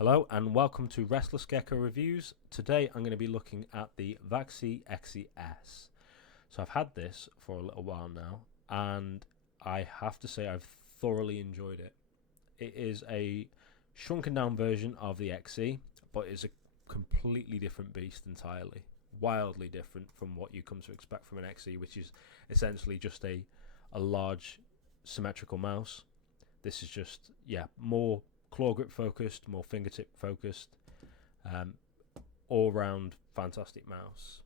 Hello and welcome to Restless Gecko Reviews. Today I'm going to be looking at the Vaxee XTS. So I've had this for a little while now and I have to say I've thoroughly enjoyed it. It is a shrunken down version of the XE, but it's a completely different beast entirely. Wildly different from what you come to expect from an XE, which is essentially just a large symmetrical mouse. This is just, more claw grip focused, more fingertip focused, all round fantastic mouse.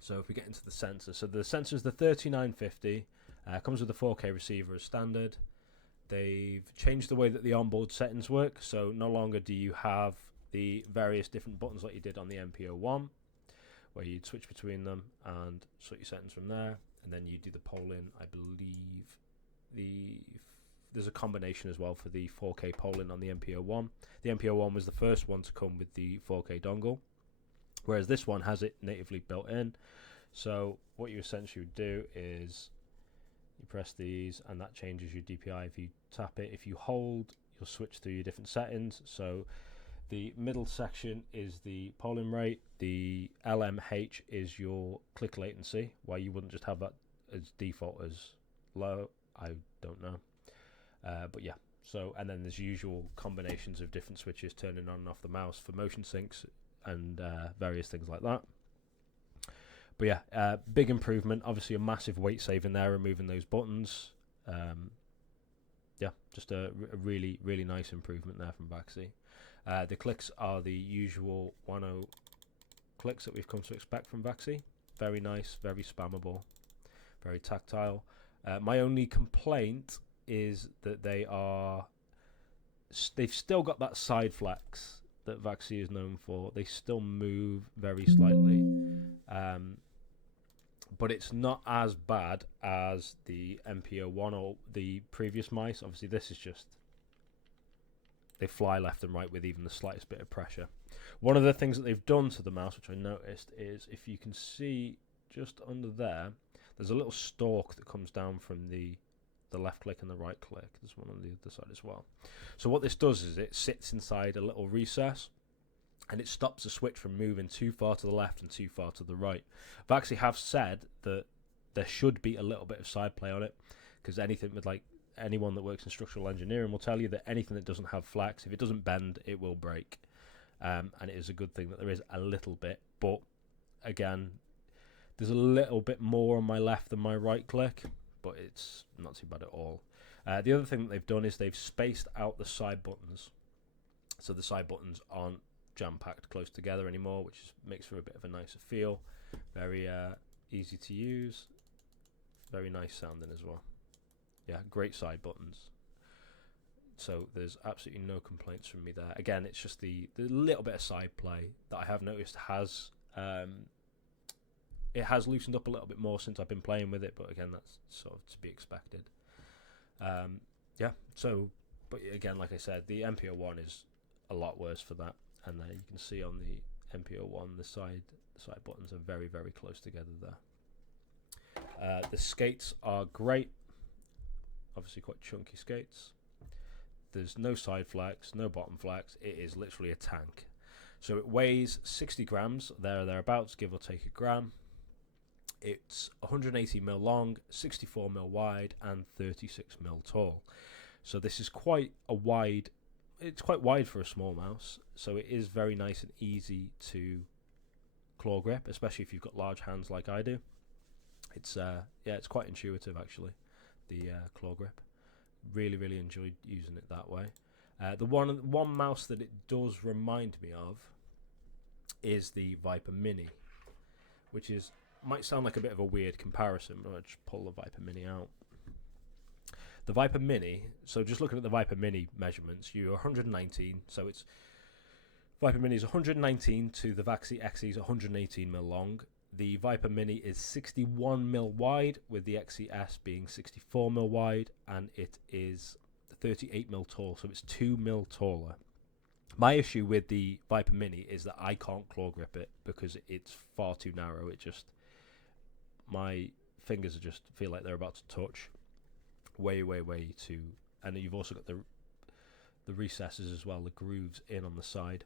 So if we get into the sensor, so the sensor is the 3950, comes with a 4K receiver as standard. They've changed the way that the onboard settings work, so no longer do you have the various different buttons like you did on the NP-01, where you'd switch between them and sort your settings from there, and then you do the polling. I believe there's a combination as well for the 4K polling on the NP-01. The NP-01 was the first one to come with the 4K dongle, whereas this one has it natively built in. So what you essentially would do is you press these and that changes your DPI. If you tap it, if you hold, you'll switch through your different settings. So the middle section is the polling rate, the LMH is your click latency. Why you wouldn't just have that as default as low, I don't know. But yeah, so, and then there's usual combinations of different switches turning on and off the mouse for motion syncs and various things like that. But yeah, big improvement. Obviously a massive weight saving there, removing those buttons. Yeah, just a really, really nice improvement there from Vaxee. The clicks are the usual 1.0 clicks that we've come to expect from Vaxee. Very nice, very spammable, very tactile. My only complaint is that they've still got that side flex that Vaxee is known for. They still move very slightly, but it's not as bad as the NP-01 or the previous mice. Obviously this is just, they fly left and right with even the slightest bit of pressure. One of the things that they've done to the mouse, which I noticed, is if you can see just under there, there's a little stalk that comes down from the left click and the right click. There's one on the other side as well. So what this does is it sits inside a little recess and it stops the switch from moving too far to the left and too far to the right. Vaxee have said that there should be a little bit of side play on it, because anything with, like, anyone that works in structural engineering will tell you that anything that doesn't have flex, if it doesn't bend, it will break. And it is a good thing that there is a little bit, but again, there's a little bit more on my left than my right click, but it's not too bad at all. The other thing that they've done is they've spaced out the side buttons, so the side buttons aren't jam-packed close together anymore, which makes for a bit of a nicer feel. Very easy to use, very nice sounding as well. Yeah, great side buttons. So there's absolutely no complaints from me there. Again, it's just the little bit of side play that I have noticed has it has loosened up a little bit more since I've been playing with it, but again, that's sort of to be expected. Yeah, so, but again, like I said, the NP-01 is a lot worse for that, and you can see on the NP-01 the side buttons are very, very close together there. The skates are great, obviously quite chunky skates. There's no side flex, no bottom flex. It is literally a tank. So it weighs 60 grams, thereabouts, give or take a gram. It's 180mm long, 64mm wide, and 36mm tall. So this is quite a wide, it's quite wide for a small mouse, so it is very nice and easy to claw grip, especially if you've got large hands like I do. It's it's quite intuitive actually, the claw grip. Really, really enjoyed using it that way. The one mouse that it does remind me of is the Viper Mini, which might sound like a bit of a weird comparison, but I'll just pull the Viper Mini out. The Viper Mini, so just looking at the Viper Mini measurements, you're 119, so it's Viper Mini is 119 to the Vaxee XE's 118mm long. The Viper Mini is 61mm wide, with the XES being 64mm wide, and it is 38mm tall, so it's 2mm taller. My issue with the Viper Mini is that I can't claw grip it because it's far too narrow. My fingers just feel like they're about to touch way too, and you've also got the recesses as well, the grooves in on the side.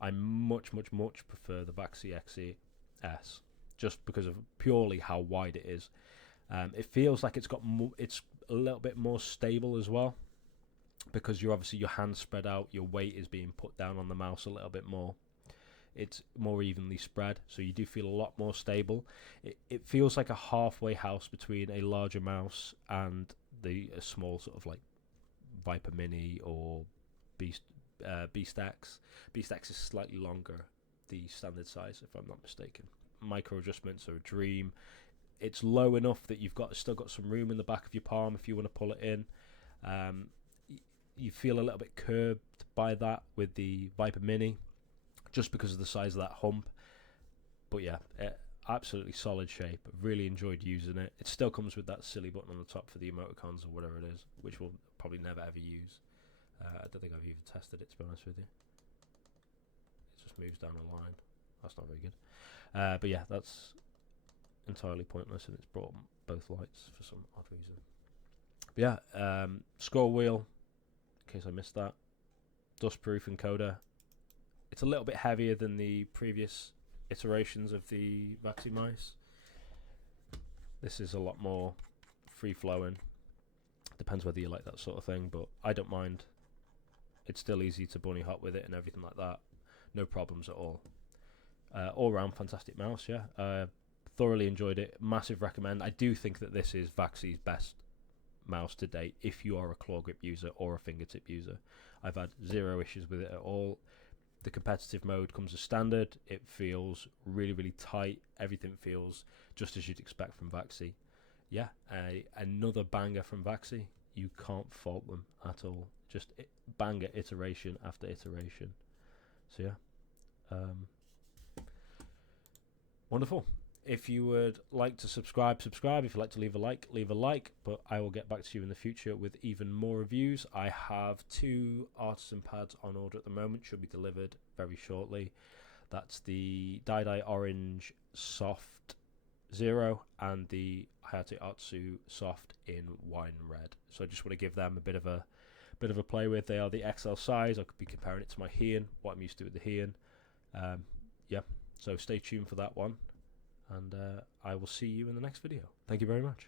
I much prefer the Vaxee XTS, just because of purely how wide it is. It feels like it's a little bit more stable as well, because you're obviously your hands spread out, your weight is being put down on the mouse a little bit more. It's more evenly spread, so you do feel a lot more stable. It feels like a halfway house between a larger mouse and a small sort of like Viper Mini or BeastX. BeastX is slightly longer, the standard size, if I'm not mistaken. Micro adjustments are a dream. It's low enough that you've still got some room in the back of your palm if you want to pull it in. You feel a little bit curved by that with the Viper Mini, just because of the size of that hump. But yeah, absolutely solid shape. Really enjoyed using it. It still comes with that silly button on the top for the emoticons or whatever it is, which we'll probably never ever use. I don't think I've even tested it, to be honest with you. It just moves down the line. That's not very good. But yeah, that's entirely pointless, and it's brought both lights for some odd reason. But yeah, scroll wheel, in case I missed that. Dustproof encoder. It's a little bit heavier than the previous iterations of the Vaxee mice. This is a lot more free-flowing. Depends whether you like that sort of thing, but I don't mind. It's still easy to bunny hop with it and everything like that. No problems at all. All round fantastic mouse, yeah. Thoroughly enjoyed it. Massive recommend. I do think that this is Vaxee's best mouse to date if you are a claw grip user or a fingertip user. I've had zero issues with it at all. The competitive mode comes as standard. It feels really tight. Everything feels just as you'd expect from Vaxee. Yeah, another banger from Vaxee. You can't fault them at all. Just banger iteration after iteration. So yeah, wonderful. If you would like to subscribe. If you'd like to leave a like. But I will get back to you in the future with even more reviews. I have 2 Artisan pads on order at the moment. Should be delivered very shortly. That's the Dye Orange Soft Zero and the Hayate Atsu Soft in Wine Red. So I just want to give them a bit of a play with. They are the XL size. I could be comparing it to my Hien, what I'm used to with the Hien. Yeah, so stay tuned for that one. And I will see you in the next video. Thank you very much.